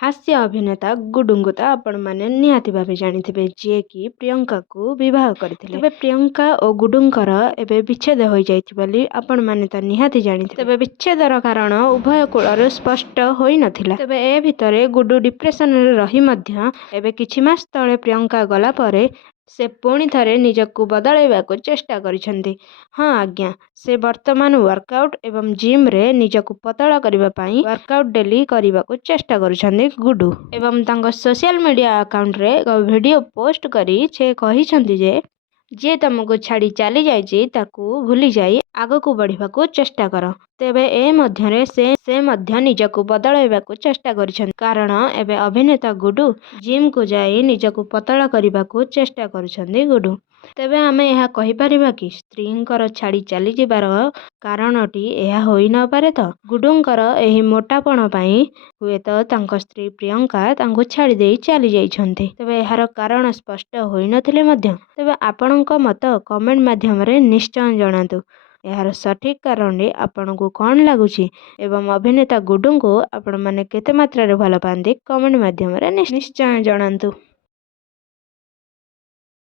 हास्य अभिनेता गुडुंगु तो आपण मैंने निहाती भावे जानिथिबे जे कि प्रियंका को विवाह करथिले। तबे प्रियंका और गुडुंकर एबे विच्छेद हो जाइछि बोली आपण माने तो निहाती जानिथिबे। तबे विच्छेदर कारण उभय कूलर स्पष्ट होई नथिला। तबे ए भितरे गुडु डिप्रेशन रे रही मध्य एबे किछि मास तळे प्रियंका गला परे से पुणी थरे निजकु बदलैबाकु चेष्टा करिसेंती। हाँ आज्ञा, से वर्तमान वर्कआउट एवं जिम रे निजकु पतला करिबा पई वर्कआउट डेली करिबाकु चेष्टा करिसेंती गुडु। एवं तांको सोशल मीडिया अकाउंट रे एक वीडियो पोस्ट करी से कहिसेंती जे तुमको छाड़ी चली जाइछि ताकू भूली जाई आगकू बढ़िबाकू चेष्टा कर। तेबे ए मध्यरे से मध्य निजकु बदलैबाकू चेष्टा करिसेंती कारण एबे अभिनेता गुडु जिम को जाई निजकु पतला करिबाकू चेष्टा करिसेंती गुडु। तेबे आमे यह कहि परिबा कि स्त्रींकर छाड़ी चली जिबार कारणटी यह होई न पारे तो गुडुंकर एही मोटापण पई हुएत तांको स्त्री प्रियंका तांको छाड़ी देई चली जाइछन्ती। तेबे एहार कारण स्पष्ट होई नथिले मध्य तेबे आपणक मत कमेंट माध्यम रे निश्चय जणातु। यार सठिक कारण आपण को कौन लगुच एवं अभिनेता गुडु को आपण माने केते मात्रा रे भल पाती कमेंट माध्यम रे निश्चय जणातु।